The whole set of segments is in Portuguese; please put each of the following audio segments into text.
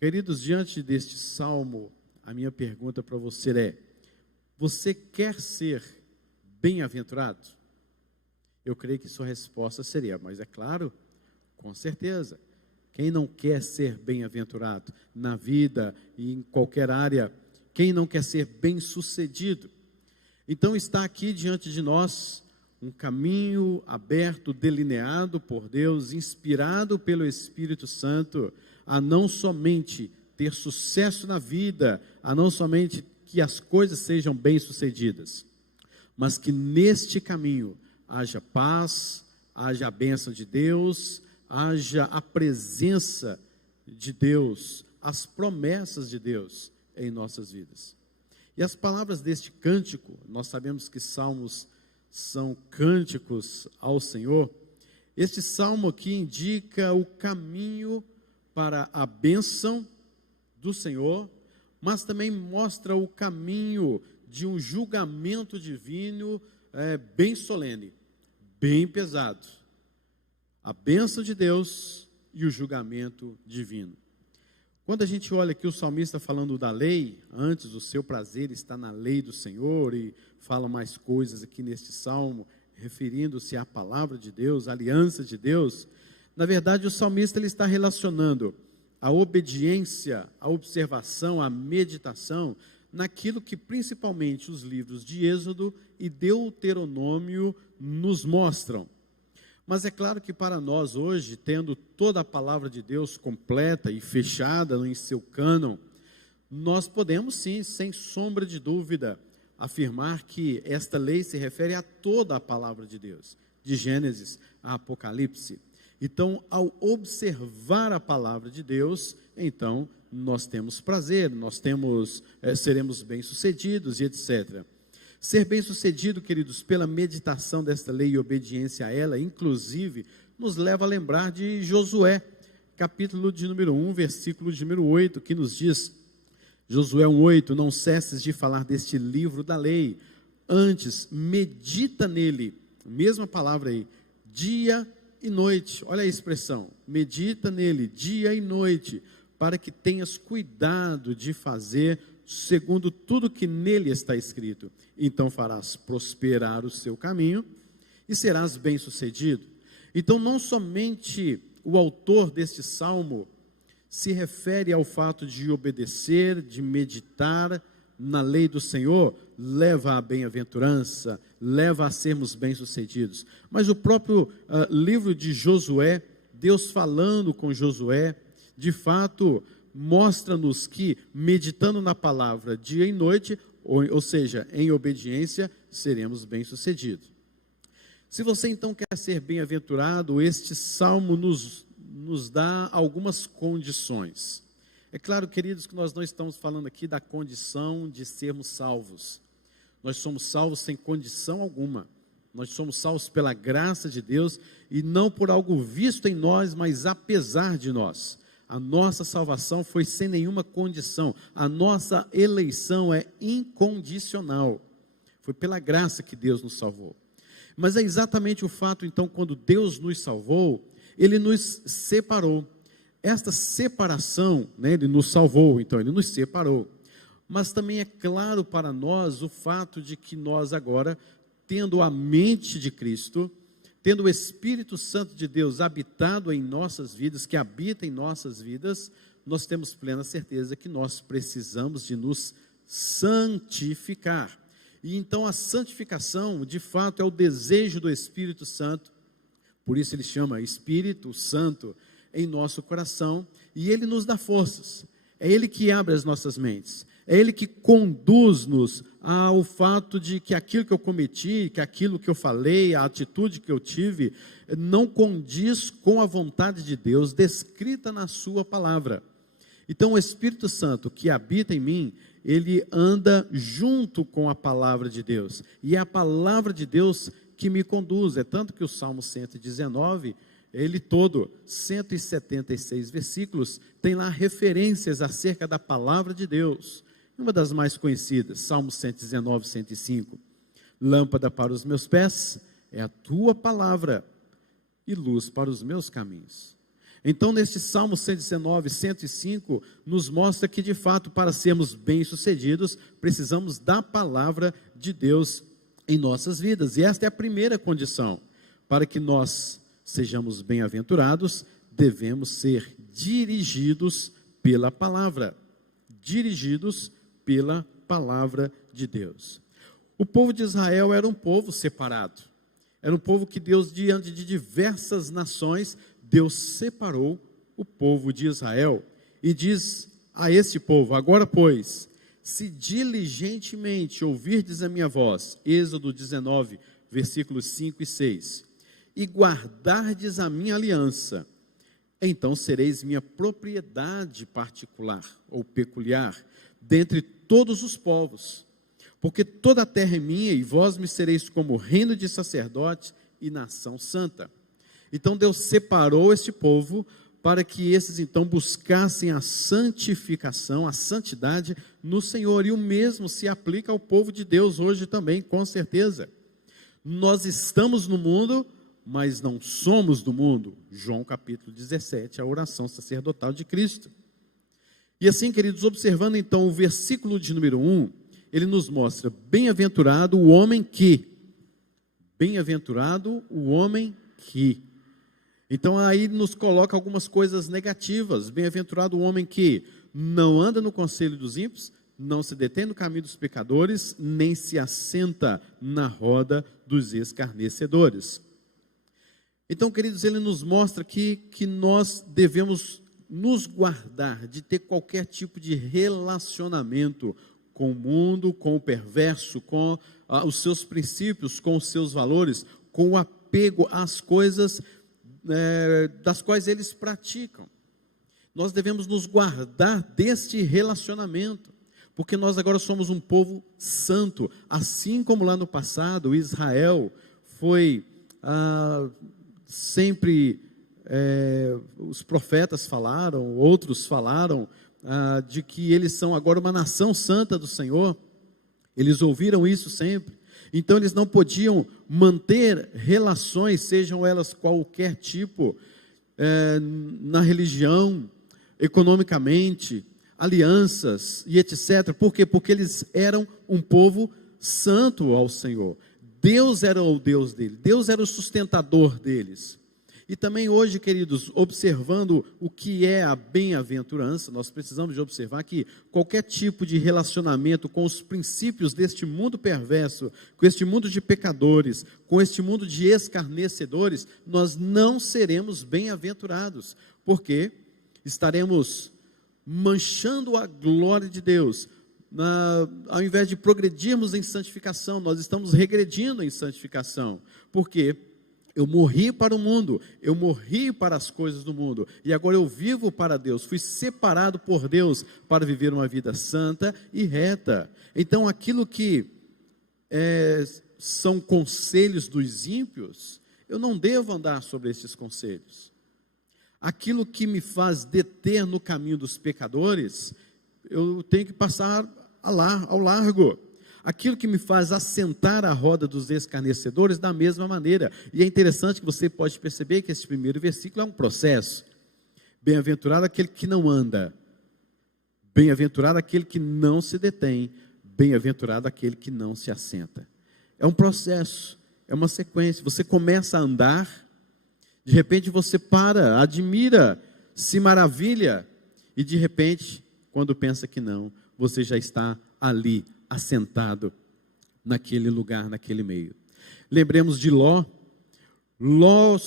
Queridos, diante deste salmo, a minha pergunta para você é: você quer ser bem-aventurado? Eu creio que sua resposta seria, mas é claro, com certeza. Quem não quer ser bem-aventurado na vida e em qualquer área? Quem não quer ser bem-sucedido? Então está aqui diante de nós um caminho aberto, delineado por Deus, inspirado pelo Espírito Santo, a não somente ter sucesso na vida, a não somente que as coisas sejam bem-sucedidas, mas que neste caminho haja paz, haja a bênção de Deus, haja a presença de Deus, as promessas de Deus em nossas vidas. E as palavras deste cântico, nós sabemos que salmos são cânticos ao Senhor. Este salmo aqui indica o caminho para a bênção do Senhor, mas também mostra o caminho de um julgamento divino bem solene, bem pesado. A bênção de Deus e o julgamento divino. Quando a gente olha aqui o salmista falando da lei, antes o seu prazer está na lei do Senhor, e fala mais coisas aqui neste salmo, referindo-se à palavra de Deus, à aliança de Deus. Na verdade, o salmista ele está relacionando a obediência, a observação, a meditação, naquilo que principalmente os livros de Êxodo e Deuteronômio nos mostram. Mas é claro que para nós hoje, tendo toda a palavra de Deus completa e fechada em seu cânon, nós podemos sim, sem sombra de dúvida, afirmar que esta lei se refere a toda a palavra de Deus, de Gênesis a Apocalipse. Então, ao observar a palavra de Deus, então nós temos prazer, seremos bem-sucedidos e etc. Ser bem-sucedido, queridos, pela meditação desta lei e obediência a ela, inclusive, nos leva a lembrar de Josué, capítulo de número 1, versículo de número 8, que nos diz, Josué 1:8, não cesses de falar deste livro da lei, antes medita nele, mesma palavra aí, dia e noite, olha a expressão, medita nele dia e noite, para que tenhas cuidado de fazer segundo tudo que nele está escrito, então farás prosperar o seu caminho e serás bem-sucedido. Então não somente o autor deste salmo se refere ao fato de obedecer, de meditar na lei do Senhor, leva à bem-aventurança, leva a sermos bem-sucedidos, mas o próprio livro de Josué, Deus falando com Josué, de fato mostra-nos que meditando na palavra dia e noite, ou seja, em obediência, seremos bem-sucedidos. Se você então quer ser bem-aventurado, este salmo nos dá algumas condições. É claro, queridos, que nós não estamos falando aqui da condição de sermos salvos. Nós somos salvos sem condição alguma. Nós somos salvos pela graça de Deus e não por algo visto em nós, mas apesar de nós. A nossa salvação foi sem nenhuma condição. A nossa eleição é incondicional. Foi pela graça que Deus nos salvou. Mas é exatamente o fato, então, quando Deus nos salvou, Ele nos separou. Esta separação, Ele nos salvou, então Ele nos separou. Mas também é claro para nós o fato de que nós agora, tendo a mente de Cristo, tendo o Espírito Santo de Deus habitado em nossas vidas, que habita em nossas vidas, nós temos plena certeza que nós precisamos de nos santificar. E então a santificação, de fato, é o desejo do Espírito Santo, por isso ele chama Espírito Santo em nosso coração, e ele nos dá forças, é ele que abre as nossas mentes, é ele que conduz-nos ao fato de que aquilo que eu cometi, que aquilo que eu falei, a atitude que eu tive, não condiz com a vontade de Deus descrita na sua palavra. Então o Espírito Santo que habita em mim, ele anda junto com a palavra de Deus, e é a palavra de Deus que me conduz. É tanto que o Salmo 119, ele todo, 176 versículos, tem lá referências acerca da palavra de Deus. Uma das mais conhecidas, Salmo 119, 105, lâmpada para os meus pés é a tua palavra e luz para os meus caminhos. Então, neste Salmo 119, 105, nos mostra que, de fato, para sermos bem-sucedidos, precisamos da palavra de Deus em nossas vidas. E esta é a primeira condição. Para que nós sejamos bem-aventurados, devemos ser dirigidos pela palavra. Dirigidos pela palavra de Deus. O povo de Israel era um povo separado. Era um povo que Deus, diante de diversas nações, Deus separou o povo de Israel e diz a este povo: agora, pois, se diligentemente ouvirdes a minha voz, Êxodo 19, versículos 5 e 6, e guardardes a minha aliança, então sereis minha propriedade particular ou peculiar, dentre todos os povos, porque toda a terra é minha, e vós me sereis como reino de sacerdotes e nação santa. Então Deus separou este povo para que esses então buscassem a santificação, a santidade no Senhor, e o mesmo se aplica ao povo de Deus hoje também, com certeza. Nós estamos no mundo, mas não somos do mundo. João capítulo 17, a oração sacerdotal de Cristo. E assim, queridos, observando então o versículo de número 1, ele nos mostra: bem-aventurado o homem que. Bem-aventurado o homem que. Então aí nos coloca algumas coisas negativas. Bem-aventurado o homem que não anda no conselho dos ímpios, não se detém no caminho dos pecadores, nem se assenta na roda dos escarnecedores. Então, queridos, ele nos mostra que nós devemos nos guardar de ter qualquer tipo de relacionamento com o mundo, com o perverso, com os seus princípios, com os seus valores, com o apego às coisas das quais eles praticam. Nós devemos nos guardar deste relacionamento, porque nós agora somos um povo santo, assim como lá no passado Israel foi sempre, os profetas falaram, outros falaram, de que eles são agora uma nação santa do Senhor. Eles ouviram isso sempre. Então eles não podiam manter relações, sejam elas qualquer tipo, na religião, economicamente, alianças e etc. Por quê? Porque eles eram um povo santo ao Senhor. Deus era o Deus deles, Deus era o sustentador deles. E também hoje, queridos, observando o que é a bem-aventurança, nós precisamos de observar que qualquer tipo de relacionamento com os princípios deste mundo perverso, com este mundo de pecadores, com este mundo de escarnecedores, nós não seremos bem-aventurados, porque estaremos manchando a glória de Deus. Ao invés de progredirmos em santificação, nós estamos regredindo em santificação. Por quê? Eu morri para o mundo, eu morri para as coisas do mundo, e agora eu vivo para Deus, fui separado por Deus para viver uma vida santa e reta. Então aquilo que são conselhos dos ímpios, eu não devo andar sobre esses conselhos. Aquilo que me faz deter no caminho dos pecadores, eu tenho que passar ao largo. Aquilo que me faz assentar a roda dos escarnecedores, da mesma maneira. E é interessante que você pode perceber que esse primeiro versículo é um processo. Bem-aventurado aquele que não anda, bem-aventurado aquele que não se detém, bem-aventurado aquele que não se assenta. É um processo, é uma sequência. Você começa a andar, de repente você para, admira, se maravilha, e de repente, quando pensa que não, você já está ali, assentado naquele lugar, naquele meio. Lembremos de Ló. Ló,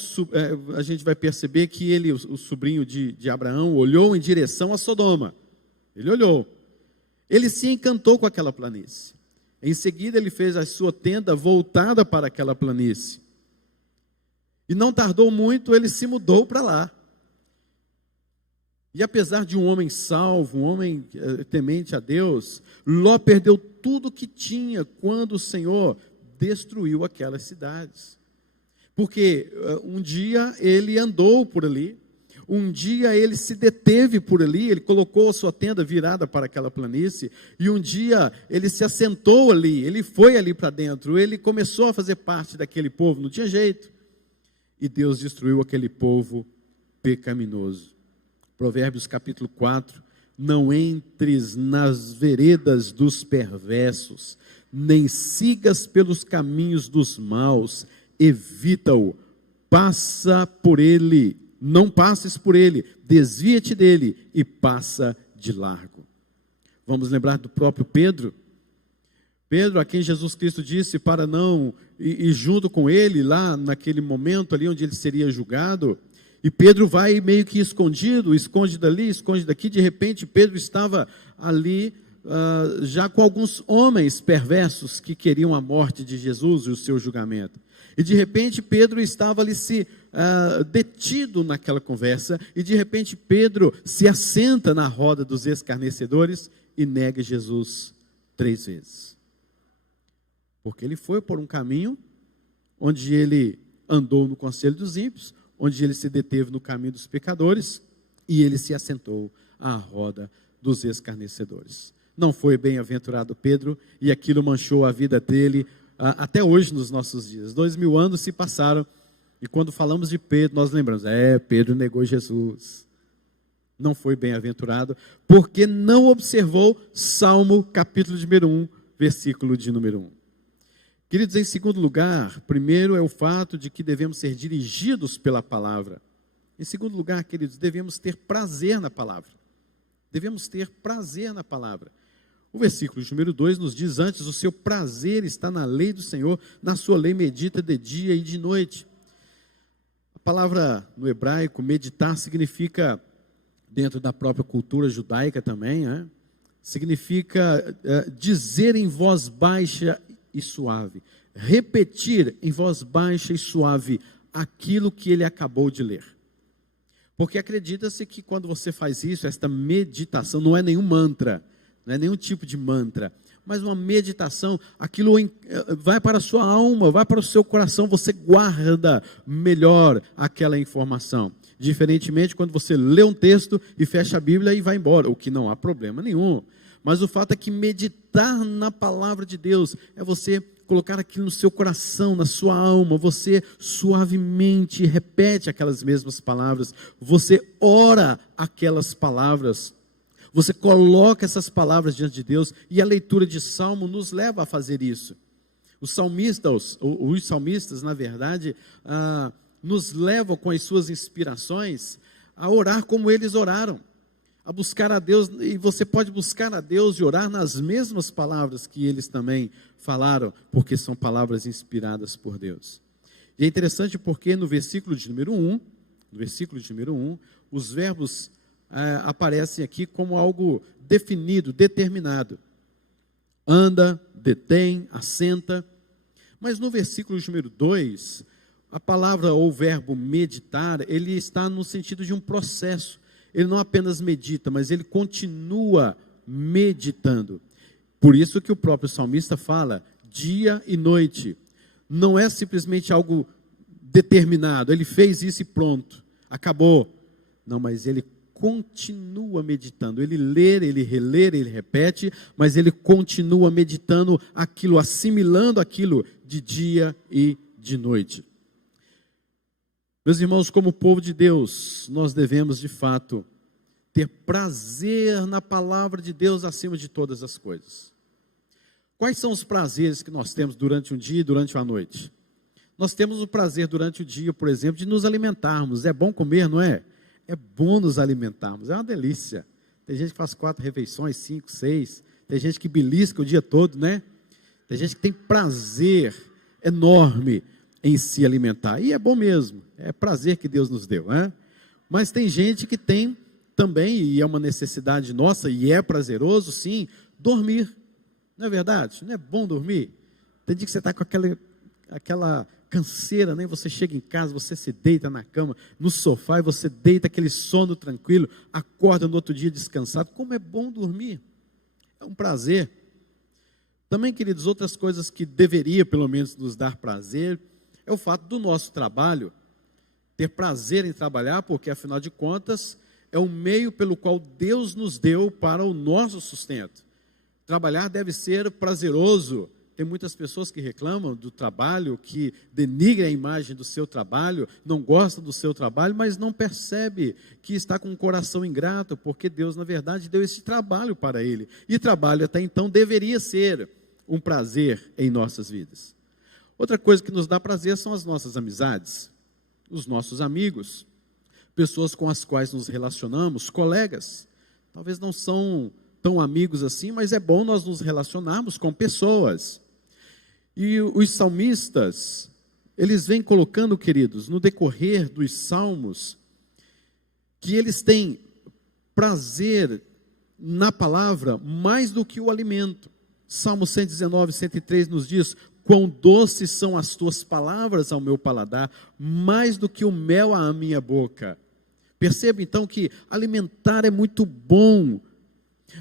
a gente vai perceber que ele, o sobrinho de Abraão, olhou em direção a Sodoma. Ele olhou. Ele se encantou com aquela planície. Em seguida ele fez a sua tenda voltada para aquela planície. E não tardou muito, ele se mudou para lá. E apesar de um homem salvo, um homem temente a Deus, Ló perdeu tudo que tinha quando o Senhor destruiu aquelas cidades. Porque um dia ele andou por ali, um dia ele se deteve por ali, ele colocou a sua tenda virada para aquela planície, e um dia ele se assentou ali, ele foi ali para dentro, ele começou a fazer parte daquele povo, não tinha jeito. E Deus destruiu aquele povo pecaminoso. Provérbios capítulo 4, não entres nas veredas dos perversos, nem sigas pelos caminhos dos maus, evita-o, passa por ele, não passes por ele, desvia-te dele e passa de largo. Vamos lembrar do próprio Pedro, a quem Jesus Cristo disse para não ir junto com ele, lá naquele momento ali onde ele seria julgado, e Pedro vai meio que escondido, esconde dali, esconde daqui. De repente Pedro estava ali já com alguns homens perversos que queriam a morte de Jesus e o seu julgamento. E de repente Pedro estava ali detido naquela conversa, e de repente Pedro se assenta na roda dos escarnecedores e nega Jesus 3 vezes. Porque ele foi por um caminho onde ele andou no conselho dos ímpios, onde ele se deteve no caminho dos pecadores, e ele se assentou à roda dos escarnecedores. Não foi bem-aventurado Pedro, e aquilo manchou a vida dele até hoje nos nossos dias. 2000 anos se passaram, e quando falamos de Pedro, nós lembramos, Pedro negou Jesus. Não foi bem-aventurado, porque não observou Salmo capítulo de número 1, versículo de número 1. Queridos, em segundo lugar, primeiro é o fato de que devemos ser dirigidos pela palavra. Em segundo lugar, queridos, devemos ter prazer na palavra. Devemos ter prazer na palavra. O versículo de número 2 nos diz: antes, o seu prazer está na lei do Senhor, na sua lei medita de dia e de noite. A palavra no hebraico, meditar, significa, dentro da própria cultura judaica também, significa dizer em voz baixa e suave, repetir em voz baixa e suave aquilo que ele acabou de ler. Porque acredita-se que quando você faz isso, esta meditação não é nenhum mantra, não é nenhum tipo de mantra, mas uma meditação, aquilo vai para a sua alma, vai para o seu coração, você guarda melhor aquela informação. Diferentemente quando você lê um texto e fecha a Bíblia e vai embora, o que não há problema nenhum. Mas o fato é que meditar na palavra de Deus é você colocar aquilo no seu coração, na sua alma, você suavemente repete aquelas mesmas palavras, você ora aquelas palavras, você coloca essas palavras diante de Deus, e a leitura de Salmo nos leva a fazer isso. Os salmistas, na verdade, nos levam com as suas inspirações a orar como eles oraram, a buscar a Deus, e você pode buscar a Deus e orar nas mesmas palavras que eles também falaram, porque são palavras inspiradas por Deus. E é interessante porque no versículo de número 1, os verbos aparecem aqui como algo definido, determinado. Anda, detém, assenta. Mas no versículo de número 2, a palavra ou verbo meditar, ele está no sentido de um processo. Ele não apenas medita, mas ele continua meditando. Por isso que o próprio salmista fala, dia e noite. Não é simplesmente algo determinado, ele fez isso e pronto, acabou. Não, mas ele continua meditando. Ele lê, ele relê, ele repete, mas ele continua meditando aquilo, assimilando aquilo de dia e de noite. Meus irmãos, como povo de Deus, nós devemos de fato ter prazer na palavra de Deus acima de todas as coisas. Quais são os prazeres que nós temos durante um dia e durante a noite? Nós temos o prazer durante o dia, por exemplo, de nos alimentarmos. É bom comer, não é? É bom nos alimentarmos, é uma delícia. Tem gente que faz 4 refeições, 5, 6. Tem gente que belisca o dia todo, né? Tem gente que tem prazer enorme em se alimentar. E é bom mesmo, é prazer que Deus nos deu, né? Mas tem gente que tem também, e é uma necessidade nossa, e é prazeroso, sim, dormir. Não é verdade? Não é bom dormir? Tem dia que você está com aquela canseira, né? Você chega em casa, você se deita na cama, no sofá, e você deita aquele sono tranquilo, acorda no outro dia descansado. Como é bom dormir. É um prazer. Também, queridos, outras coisas que deveria, pelo menos, nos dar prazer, é o fato do nosso trabalho, ter prazer em trabalhar, porque, afinal de contas, é o meio pelo qual Deus nos deu para o nosso sustento. Trabalhar deve ser prazeroso, Tem muitas pessoas que reclamam do trabalho, que denigrem a imagem do seu trabalho, não gostam do seu trabalho, mas não percebe que está com um coração ingrato, porque Deus, na verdade, deu esse trabalho para ele. E trabalho até então deveria ser um prazer em nossas vidas. Outra coisa que nos dá prazer são as nossas amizades, os nossos amigos, pessoas com as quais nos relacionamos, colegas. Talvez não são tão amigos assim, mas é bom nós nos relacionarmos com pessoas. E os salmistas, eles vêm colocando, queridos, no decorrer dos salmos, que eles têm prazer na palavra mais do que o alimento. Salmo 119, 103 nos diz: quão doces são as tuas palavras ao meu paladar, mais do que o mel à minha boca. Perceba então que alimentar é muito bom,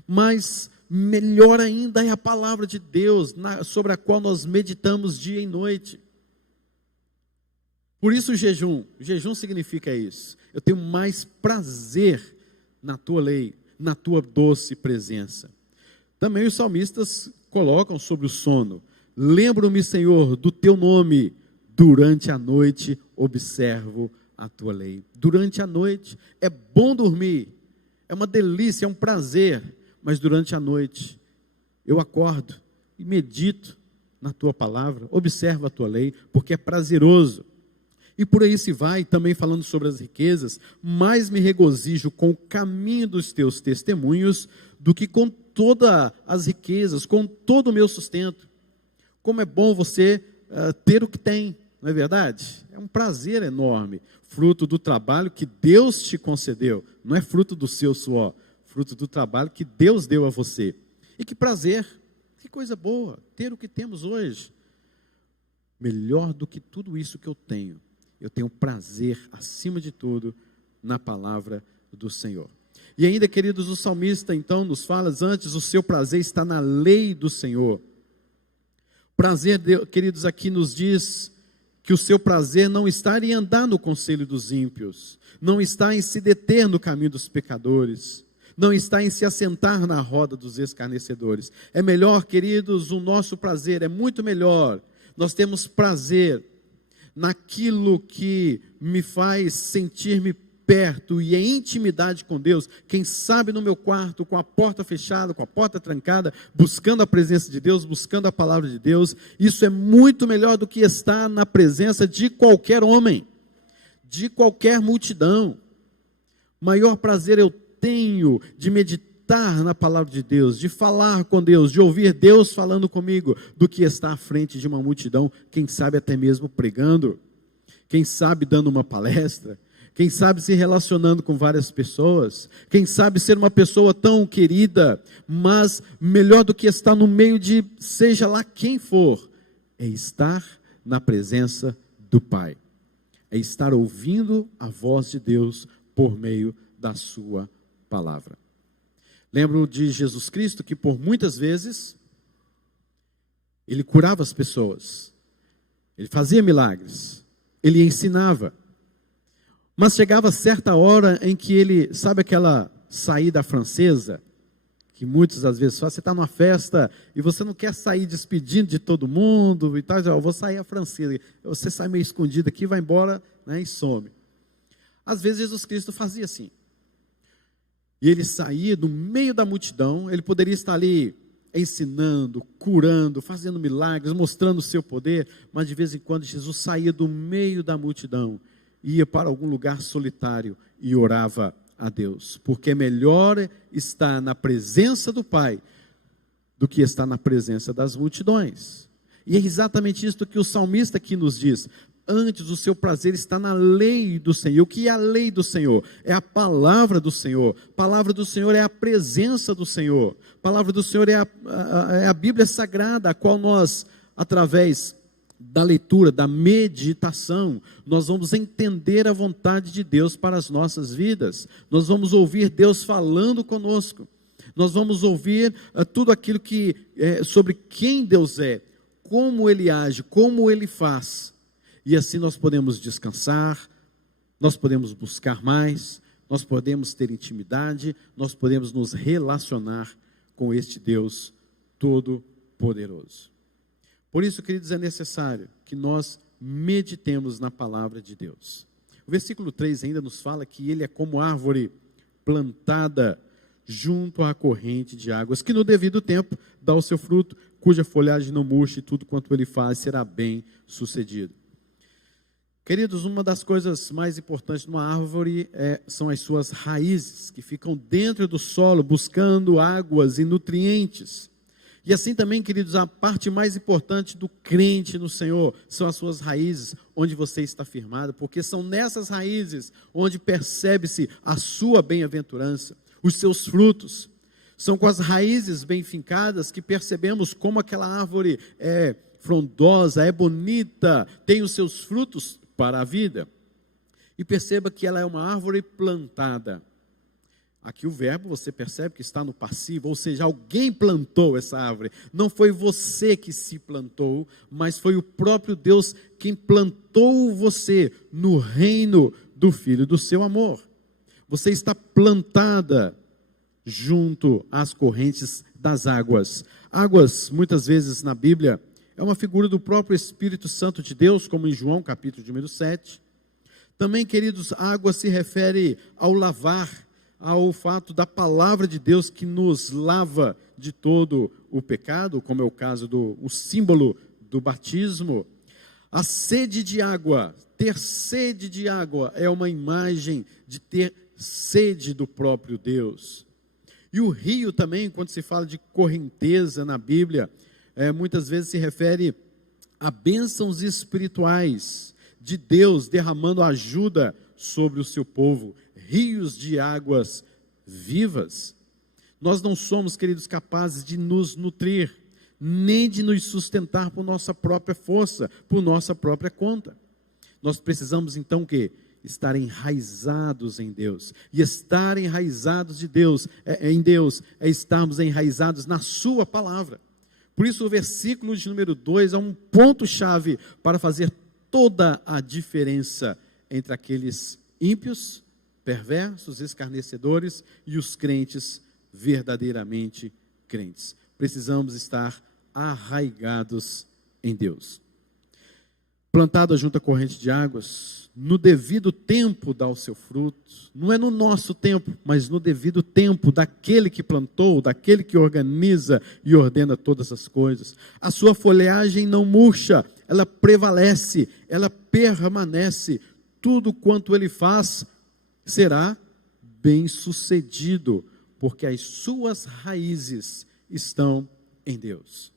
mas melhor ainda é a palavra de Deus, sobre a qual nós meditamos dia e noite. Por isso o jejum significa isso. Eu tenho mais prazer na tua lei, na tua doce presença. Também os salmistas colocam sobre o sono: lembro-me, Senhor, do teu nome, durante a noite observo a tua lei. Durante a noite é bom dormir, é uma delícia, é um prazer, mas durante a noite eu acordo e medito na tua palavra, observo a tua lei, porque é prazeroso. E por aí se vai, também falando sobre as riquezas: mais me regozijo com o caminho dos teus testemunhos do que com todas as riquezas, com todo o meu sustento. Como é bom você ter o que tem, não é verdade? É um prazer enorme, fruto do trabalho que Deus te concedeu, não é fruto do seu suor, fruto do trabalho que Deus deu a você. E que prazer, que coisa boa, ter o que temos hoje. Melhor do que tudo isso que eu tenho prazer, acima de tudo, na palavra do Senhor. E ainda, queridos, o salmista então nos fala antes: o seu prazer está na lei do Senhor. Prazer, queridos, aqui nos diz que o seu prazer não está em andar no conselho dos ímpios, não está em se deter no caminho dos pecadores, não está em se assentar na roda dos escarnecedores. É melhor, queridos, o nosso prazer é muito melhor. Nós temos prazer naquilo que me faz sentir-me perto e em intimidade com Deus. Quem sabe no meu quarto, com a porta fechada, com a porta trancada, buscando a presença de Deus, buscando a palavra de Deus. Isso é muito melhor do que estar na presença de qualquer homem, de qualquer multidão. Maior prazer eu tenho de meditar na palavra de Deus, de falar com Deus, de ouvir Deus falando comigo, do que estar à frente de uma multidão, quem sabe até mesmo pregando, quem sabe dando uma palestra, quem sabe se relacionando com várias pessoas, quem sabe ser uma pessoa tão querida, mas melhor do que estar no meio de seja lá quem for, é estar na presença do Pai, é estar ouvindo a voz de Deus por meio da sua palavra. Lembro de Jesus Cristo que por muitas vezes ele curava as pessoas, ele fazia milagres, ele ensinava, mas chegava certa hora em que ele, sabe aquela saída francesa, que muitos às vezes fazem, você está numa festa e você não quer sair despedindo de todo mundo e tal, eu vou sair a francesa, você sai meio escondido aqui, vai embora, né, e some. Às vezes Jesus Cristo fazia assim, e ele saía do meio da multidão, ele poderia estar ali ensinando, curando, fazendo milagres, mostrando o seu poder, mas de vez em quando Jesus saía do meio da multidão, ia para algum lugar solitário e orava a Deus, porque é melhor estar na presença do Pai do que estar na presença das multidões. E é exatamente isso que o salmista aqui nos diz: antes o seu prazer está na lei do Senhor. O que é a lei do Senhor? É a palavra do Senhor. A palavra do Senhor é a presença do Senhor. A palavra do Senhor é a Bíblia Sagrada, a qual nós, através da leitura, da meditação, nós vamos entender a vontade de Deus para as nossas vidas. Nós vamos ouvir Deus falando conosco. Nós vamos ouvir tudo aquilo que sobre quem Deus é, como Ele age, como Ele faz. E assim nós podemos descansar, nós podemos buscar mais, nós podemos ter intimidade, nós podemos nos relacionar com este Deus Todo-Poderoso. Por isso, queridos, é necessário que nós meditemos na palavra de Deus. O versículo 3 ainda nos fala que ele é como árvore plantada junto à corrente de águas, que no devido tempo dá o seu fruto, cuja folhagem não murcha, e tudo quanto ele faz será bem sucedido. Queridos, uma das coisas mais importantes de uma árvore são as suas raízes, que ficam dentro do solo, buscando águas e nutrientes. E assim também, queridos, a parte mais importante do crente no Senhor são as suas raízes, onde você está firmado, porque são nessas raízes onde percebe-se a sua bem-aventurança, os seus frutos. São com as raízes bem fincadas que percebemos como aquela árvore é frondosa, é bonita, tem os seus frutos para a vida. E perceba que ela é uma árvore plantada. Aqui o verbo, você percebe que está no passivo, ou seja, alguém plantou essa árvore. Não foi você que se plantou, mas foi o próprio Deus quem plantou você no reino do Filho do seu amor. Você está plantada junto às correntes das águas. Águas, muitas vezes na Bíblia, é uma figura do próprio Espírito Santo de Deus, como em João capítulo número 7. Também, queridos, água se refere ao lavar, ao fato da palavra de Deus que nos lava de todo o pecado, como é o caso o símbolo do batismo. A sede de água, ter sede de água é uma imagem de ter sede do próprio Deus. E o rio também, quando se fala de correnteza na Bíblia, muitas vezes se refere a bênçãos espirituais de Deus derramando ajuda sobre o seu povo, rios de águas vivas. Nós não somos, queridos, capazes de nos nutrir, nem de nos sustentar por nossa própria força, por nossa própria conta. Nós precisamos então estar enraizados em Deus, e estar enraizados em Deus é estarmos enraizados na sua palavra. Por isso o versículo de número 2 é um ponto-chave para fazer toda a diferença entre aqueles ímpios, perversos, escarnecedores e os crentes verdadeiramente crentes. Precisamos estar arraigados em Deus. Plantada junto à corrente de águas, no devido tempo dá o seu fruto. Não é no nosso tempo, mas no devido tempo daquele que plantou, daquele que organiza e ordena todas as coisas. A sua folhagem não murcha, ela prevalece, ela permanece. Tudo quanto ele faz será bem sucedido, porque as suas raízes estão em Deus.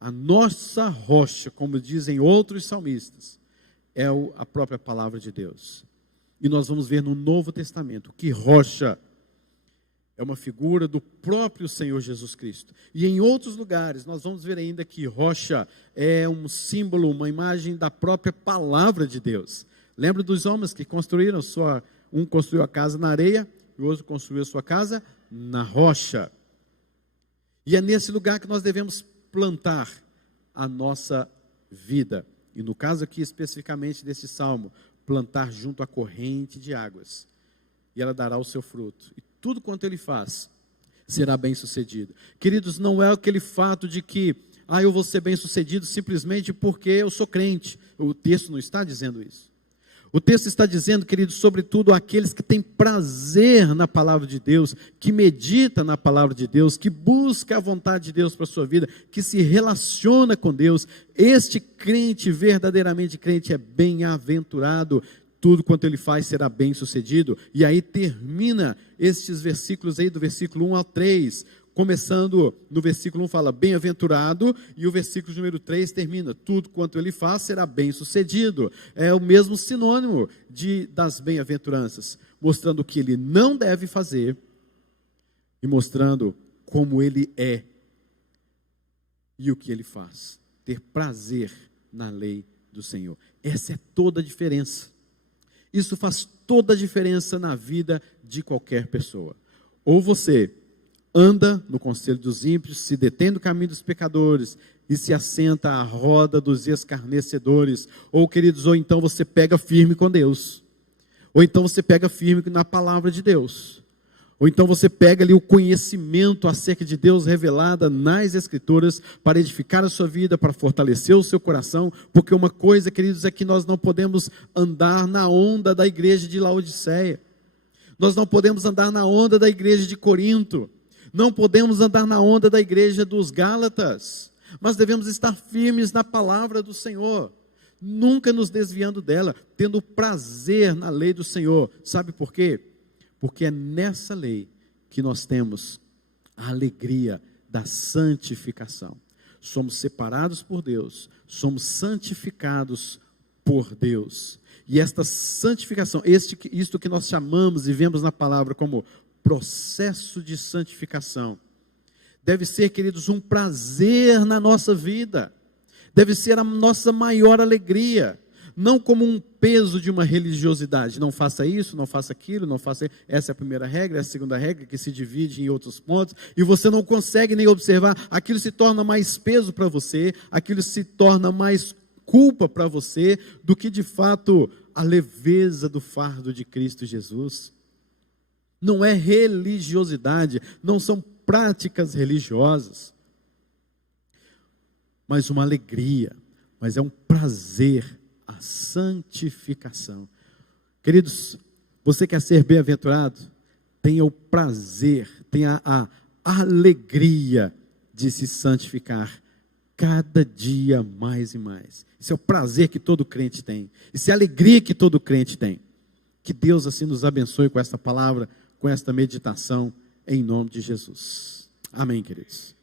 A nossa rocha, como dizem outros salmistas, é a própria palavra de Deus. E nós vamos ver no Novo Testamento que rocha é uma figura do próprio Senhor Jesus Cristo. E em outros lugares nós vamos ver ainda que rocha é um símbolo, uma imagem da própria palavra de Deus. Lembra dos homens que construíram um construiu a casa na areia e o outro construiu a sua casa na rocha. E é nesse lugar que nós devemos plantar a nossa vida. E no caso aqui especificamente desse salmo, plantar junto à corrente de águas. E ela dará o seu fruto. E tudo quanto ele faz será bem sucedido. Queridos, não é aquele fato de que eu vou ser bem sucedido simplesmente porque eu sou crente. O texto não está dizendo isso. O texto está dizendo, queridos, sobretudo aqueles que têm prazer na palavra de Deus, que medita na palavra de Deus, que busca a vontade de Deus para a sua vida, que se relaciona com Deus. Este crente, verdadeiramente crente, é bem-aventurado. Tudo quanto ele faz será bem sucedido. E aí termina estes versículos aí, do versículo 1 ao 3, começando no versículo 1 fala bem-aventurado, e o versículo número 3 termina, tudo quanto ele faz será bem sucedido. É o mesmo sinônimo das bem-aventuranças, mostrando o que ele não deve fazer, e mostrando como ele é, e o que ele faz, ter prazer na lei do Senhor. Essa é toda a diferença. Isso faz toda a diferença na vida de qualquer pessoa. Ou você anda no conselho dos ímpios, se detém no caminho dos pecadores e se assenta à roda dos escarnecedores. Ou, queridos, ou então você pega firme com Deus. Ou então você pega firme na palavra de Deus. Ou então você pega ali o conhecimento acerca de Deus revelada nas Escrituras para edificar a sua vida, para fortalecer o seu coração, porque uma coisa, queridos, é que nós não podemos andar na onda da igreja de Laodiceia, nós não podemos andar na onda da igreja de Corinto, não podemos andar na onda da igreja dos Gálatas, mas devemos estar firmes na palavra do Senhor, nunca nos desviando dela, tendo prazer na lei do Senhor. Sabe por quê? Porque é nessa lei que nós temos a alegria da santificação. Somos separados por Deus, somos santificados por Deus. E esta santificação, isto que nós chamamos e vemos na palavra como processo de santificação, deve ser, queridos, um prazer na nossa vida, deve ser a nossa maior alegria, não como um peso de uma religiosidade. Não faça isso, não faça aquilo, não faça... Essa é a primeira regra, essa é a segunda regra, que se divide em outros pontos, e você não consegue nem observar, aquilo se torna mais peso para você, aquilo se torna mais culpa para você, do que de fato a leveza do fardo de Cristo Jesus. Não é religiosidade, não são práticas religiosas, mas uma alegria, mas é um prazer, a santificação. Queridos, você quer ser bem-aventurado? Tenha o prazer, tenha a alegria de se santificar cada dia mais e mais. Esse é o prazer que todo crente tem, essa é a alegria que todo crente tem. Que Deus assim nos abençoe com esta palavra, com esta meditação, em nome de Jesus. Amém, queridos.